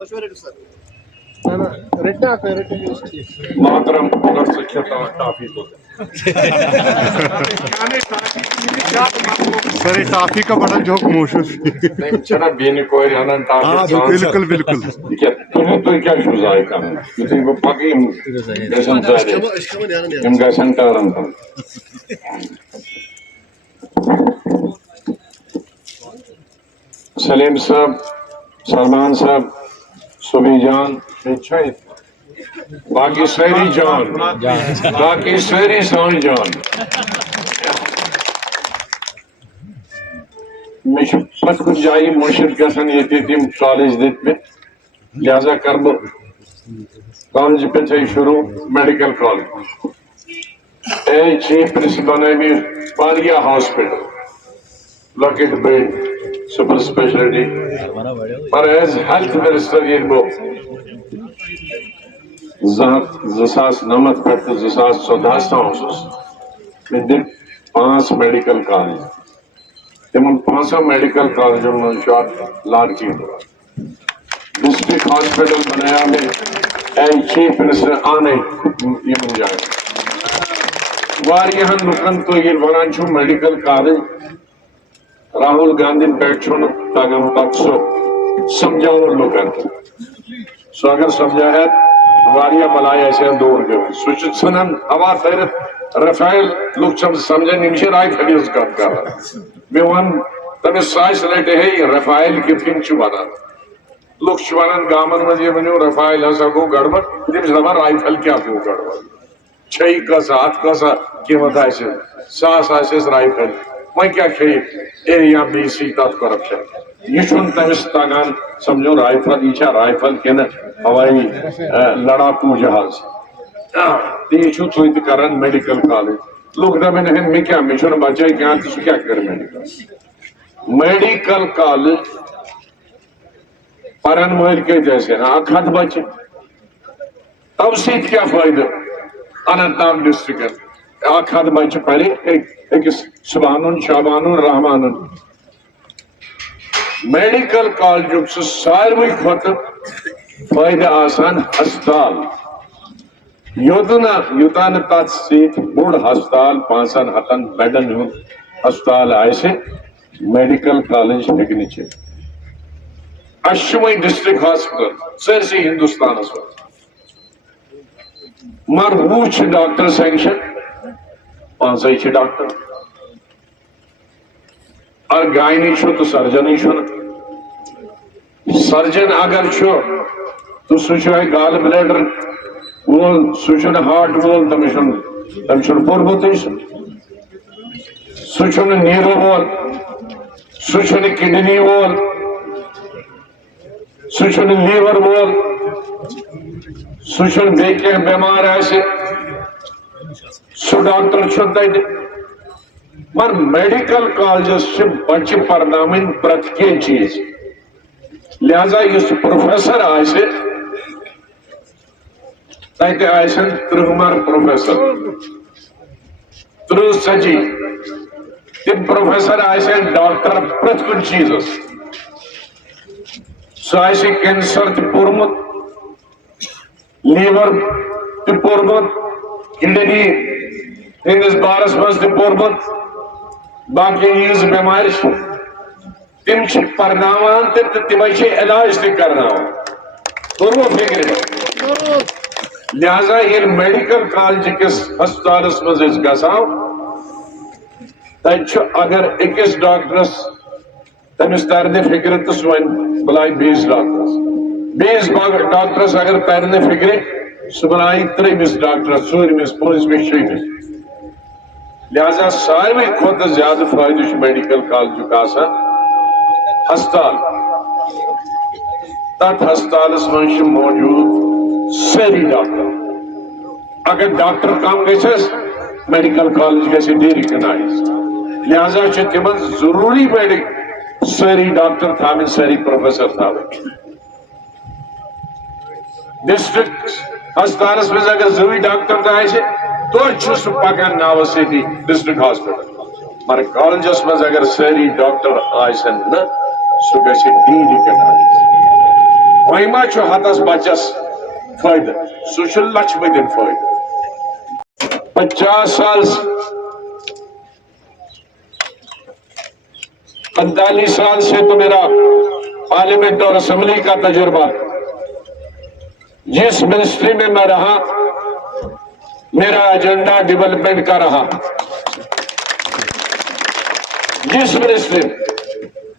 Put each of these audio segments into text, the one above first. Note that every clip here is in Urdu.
محترم اگر سے ٹافی کو سر ٹافی کا بڑا جوک موشود چھنا بینے کوئی رہنان ٹافی بالکل بالکل تُہۍ کیٛاہ چھُو ضایع کران یُتھُے بہٕ پکہٕ یِم گژھن ضایع یِم گژھن ٹٲرن کُن سلیم صاحب سلمان صاحب صبی جان باقی سٲری جان باقی سٲری سٲنۍ جان مےٚ چھُ پرٛٮ۪تھ کُنہِ جایہِ مٔشِد گژھان ییٚتہِ تِم کالج دِتۍ مٕتۍ لہذا کرٕ بہٕ کالجہِ پٮ۪ٹھَے شروٗع میڈیکل کالج اے چیف پرنسپل بنٲے مےٚ واریاہ ہاسپِٹل لۄکٕٹۍ بٔڑۍ سپر سپیشلٹی پر ایز ہیلتھ منسٹر ییٚلہِ بہٕ 2009 پٮ۪ٹھ تہٕ 2014 تام اوسُس مےٚ دِتۍ 5 میڈیکل کالج تِمن 5 میڈیکل کالجن منٛز چھُ اکھ لارکی ڈسٹرکٹ ہاسپٹل بنایا مےٚ ایز چیف منسٹر آنے یِمن جاین واریاہن لُکن تُہۍ ییٚلہِ ونان چھُو میڈیکل کالج راہل گاندھین پٮ۪ٹھ چھُنہٕ تگان پتہٕ سُہ سمجھاوُن لُکن سُہ اگر سمجھایت واریاہ بلاے آسن دوٗر گٔمٕتۍ سُہ چھُ ژھٕنان ہوا تھٲوِتھ رفیل لُکھ چھِنہٕ سمجھان یِم چھِ رایفلہِ ہٕنٛز کتھ کران مےٚ ووٚن تٔمِس 100 لٹہِ ہے رفایل کِتھ کٔنۍ چھِ ونان لُکھ چھِ ونان گامن منٛز یہِ ؤنِو رفایل ہسا گوٚو گڑبڑ تِم چھِ دپان رایفل کیٛاہ گوٚو گڑبڑ چھے کۭژاہ اتھ کۭژاہ قیمت آسہِ 100 آسٮ۪س رایفل وۄنۍ کیٛاہ کھیٚیہِ اے یا بی سی تتھ کرپشن یہ چھُنہٕ تٔمِس تگان سمجھو رایفل یہ چھا رایفل کِنہٕ ہوٲیی لڑاکوٗ جہاز تہٕ یہِ چھُو تُہۍ تہِ کران میڈیکل کالج لُکھ دپن ہے مےٚ کیٛاہ مےٚ چھُنہٕ بچے کینٛہہ تہٕ سُہ کیٛاہ کرِ میڈیکل کالج پرن وٲلۍ کۭتۍ ٲسۍ اکھ ہتھ بچہِ تَمہِ سۭتۍ کیٛاہ فٲیدٕ اننت ناگ ڈسٹرکس اکھ ہتھ بچہِ پرِ أکِس سُبحانُن شابانُن رحمانُن میڈیکل کالجُک چھُ ساروٕے کھۄتہٕ فٲیدٕ آسان ہسپتال یوٗتاہ نہٕ تتھ سۭتۍ بوٚڑ ہسپتال 500 بیڈن ہُنٛد ہسپتال آسہِ میڈیکل کالج ہیٚکہِ نہٕ چلِتھ اَسہِ چھُ وۄنۍ ڈسٹرکٹ ہاسپٹل سٲرسٕے ہندوستانس منٛز مگر وُہ چھِ ڈاکٹر سینکشن 5 چھِ ڈاکٹر اگر گاینی چھُ تہٕ سرجنٕے چھُنہٕ سرجن اگر چھُ تہٕ سُہ چھُ گال بلیڈر وول سُہ چھُنہٕ ہارٹ وول تٔمِس چھُنہٕ پوٚرمُتٕے سُہ چھُنہٕ نیٖرو وول سُہ چھُنہٕ کڈنی وول سُہ چھُنہٕ لیور وول سُہ چھُنہٕ بیٚیہِ کینٛہہ بٮ۪مار آسہِ سُہ ڈاکٹر چھُنہٕ تتہِ مگر میڈیکل کالجس چھِ بچہِ پرناوٕنۍ پرٛٮ۪تھ کینٛہہ چیٖز لہذا یُس پروفیسر آسہِ تتہِ آسن 30 مر پروفیسر 30-40 تِم پروفیسر آسن ڈاکٹر پرٛٮ۪تھ کُنہِ چیٖزس سُہ آسہِ کینسر تہِ پوٚرمُت لیور تہِ پوٚرمُت کڈنی ہٕنٛدِس بارس منٛز تہِ پوٚرمُت باقی یٖژ بٮ۪مارِ چھِ تِم چھِ پرناوان تہٕ تِمے چھِ علاج تہِ کرناوان توٚروا فِکرِ لہذا ییٚلہِ میڈیکل کالجہِ کِس ہسپتالس منٛز أسۍ گژھو تتہِ چھُ اگر أکِس ڈاکٹرس تٔمِس ترِ نہٕ فِکرِ تہٕ سُہ وَنہِ بُلاے بیٚیِس ڈاکٹرس بیٚیِس ڈاکٹرس اگر ترِ نہٕ فِکرِ سُہ بُلایہِ 3مِس ڈاکٹرس 4مِس 5مِس 6مِس لہذا ساروٕے کھۄتہٕ زیادٕ فٲیدٕ چھُ میڈیکل کالجُک آسان ہسپتال تتھ ہسپتالس منٛز چھِ موجوٗد سٲری ڈاکٹر اگر ڈاکٹر کم گژھٮ۪س میڈیکل کالج گژھِ ڈی رِکگنایز لہذا چھُ تِمن ضروٗری سٲری ڈاکٹر تھاوٕنۍ سٲری پروفیسر تھاوٕنۍ ڈسٹرکٹ ہسپتالس منٛز اگر 2 ڈاکٹر تہِ آسہِ توتہِ چھُ سُہ پکان ناوس سۭتی ڈسٹرکٹ ہاسپٹل مگر کالجس منٛز اگر سٲری ڈاکٹر آسن نہٕ سُہ گژھِ ڈی رِکگنایز وۄنۍ ما چھُ ہتس بچس فٲیدٕ سُہ چھُ لچھ بٔدین فٲیدٕ 50 سال 45 سال سے تو میرا پارلیمنٹ اور اسمبلی کا تجربہ، جس منسٹری میں میں رہا میرا ایجنڈا ڈیولپمنٹ کا رہا، جس منسٹری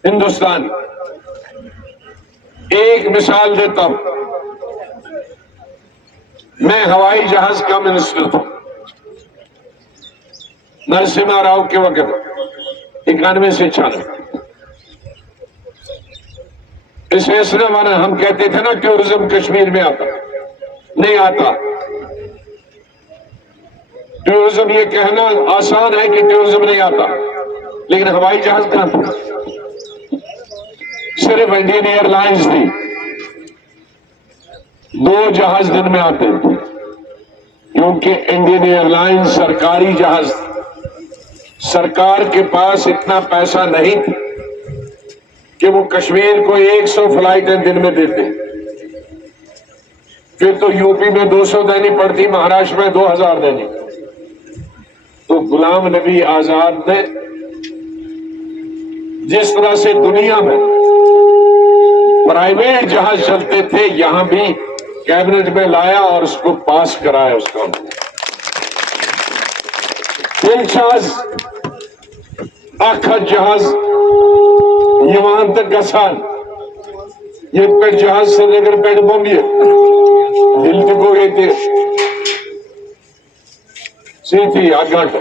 ہندوستان. ایک مثال دیتا ہوں، میں ہوائی جہاز کا منسٹر تھا نرسمہا راؤ کے وقت 91 سے 96. اس حیثیت میں ہم کہتے تھے نا ٹورزم کشمیر میں آتا، نہیں آتا. ٹورزم یہ کہنا آسان ہے کہ ٹورزم نہیں آتا، لیکن ہوائی جہاز کہاں تھا؟ صرف انڈین ایئر لائنز تھی، 2 جہاز دن میں آتے تھے، کیونکہ انڈین ایئر لائن سرکاری جہاز، سرکار کے پاس اتنا پیسہ نہیں تھا کہ وہ کشمیر کو 100 فلائٹیں دن میں دیتے. پھر تو یو پی میں 200 دینی پڑتی، مہاراشٹر میں 2000 دینی. تو غلام نبی آزاد نے جس طرح سے دنیا میں پرائیویٹ جہاز چلتے تھے یہاں بھی کیبنٹ میں لایا اور اس کو پاس کرایا. اس کا جہاز اکھ جہاز یوان تک گسان یہ پہ جہاز سے لے کر پیٹ بومبی دل تک ہو گئی تھی سیتھی 8 گھنٹے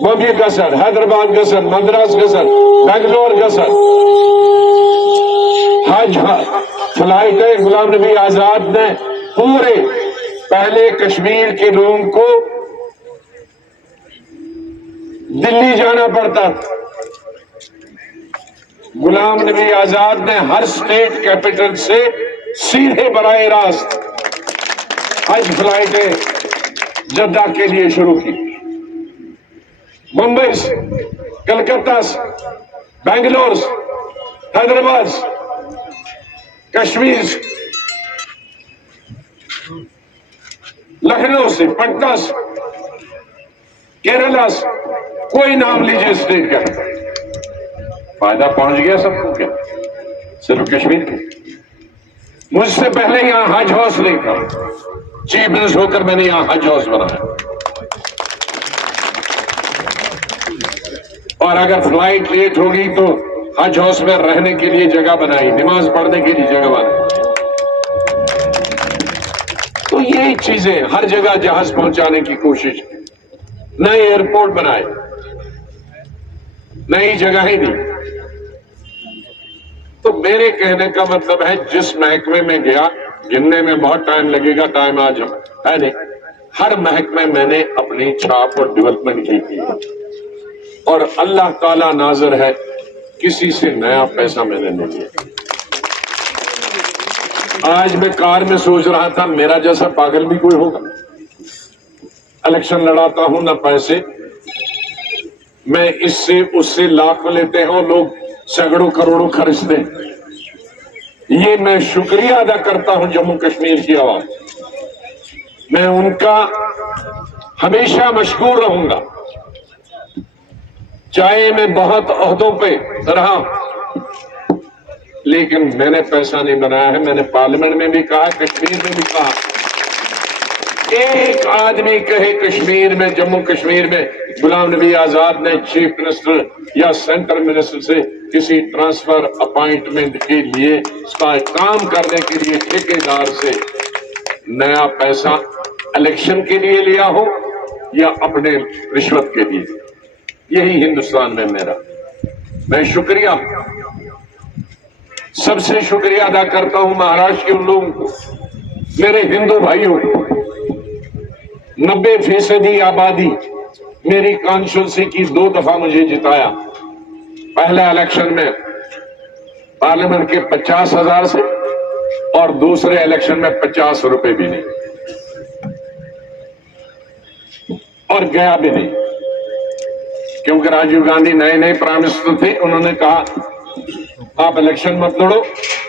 بومبی گسن، حیدرآباد گسن، مدراس گسن، بنگلور گسن. حج فلائٹ غلام نبی آزاد نے پورے پہلے کشمیر کے لوگوں کو دلی جانا پڑتا تھا. غلام نبی آزاد نے ہر اسٹیٹ کیپٹل سے سیدھے براہ راست حج فلائٹیں جدہ کے لیے شروع کی. ممبئی سے، کلکتہ سے، بنگلور سے، حیدرآباد سے، کشمیر سے، لکھنؤ سے، پٹنہ سے، کیرلا سے، کوئی نام لیجیے اسٹیٹ کا. فائدہ پہنچ گیا سب کو کیا؟ صرف کشمیر کے. مجھ سے پہلے یہاں حج ہاؤس نہیں تھا، چیف منسٹر ہو کر میں نے یہاں حج ہاؤس بنایا. اور اگر فلائٹ لیٹ ہوگی تو حج ہاؤس میں رہنے کے لیے جگہ بنائی، نماز پڑھنے کے لیے جگہ بنائی. تو یہی چیزیں ہر جگہ جہاز پہنچانے کی کوشش، نئے ایئرپورٹ بنائے، نئی جگہیں دی. تو میرے کہنے کا مطلب ہے جس محکمے میں گیا، گننے میں بہت ٹائم لگے گا، ٹائم آج ہے نہیں، ہر محکمے میں نے اپنی چھاپ اور ڈیولپمنٹ کی تھی. اور اللہ تعالی ناظر ہے، کسی سے نیا پیسہ میں نے نہیں لیا. آج میں کار میں سوچ رہا تھا میرا جیسا پاگل بھی کوئی ہوگا. الیکشن لڑاتا ہوں نہ پیسے، میں اس سے لاکھ لیتے ہیں، لوگ سینکڑوں کروڑوں خرچتے ہیں. یہ میں شکریہ ادا کرتا ہوں جموں کشمیر کی عوام، میں ان کا ہمیشہ مشکور رہوں گا. چاہے میں بہت عہدوں پہ رہا لیکن میں نے پیسہ نہیں بنایا ہے. میں نے پارلیمنٹ میں بھی کہا، کشمیر میں بھی کہا، ایک آدمی کہے کشمیر میں، جموں کشمیر میں غلام نبی آزاد نے چیف منسٹر یا سینٹرل منسٹر سے کسی ٹرانسفر اپائنٹمنٹ کے لیے اس کا کام کرنے کے لیے ٹھیکیدار سے نیا پیسہ الیکشن کے لیے لیا ہو یا اپنے رشوت کے لیے. یہی ہندوستان میں میرا. میں شکریہ، سب سے شکریہ ادا کرتا ہوں مہاراشٹر کے ان لوگوں کو، میرے ہندو بھائیوں کو. 90% آبادی میری کانسٹیچوئنسی کی 2 دفعہ مجھے جتایا. پہلے الیکشن میں پارلیمنٹ کے 50,000 سے، اور دوسرے الیکشن میں 50 روپے بھی نہیں، اور گیا بھی نہیں. کیونکہ راجیو گاندھی نئے پرائم منسٹر تھے، انہوں نے کہا آپ الیکشن مت لڑو،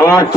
8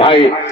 2.5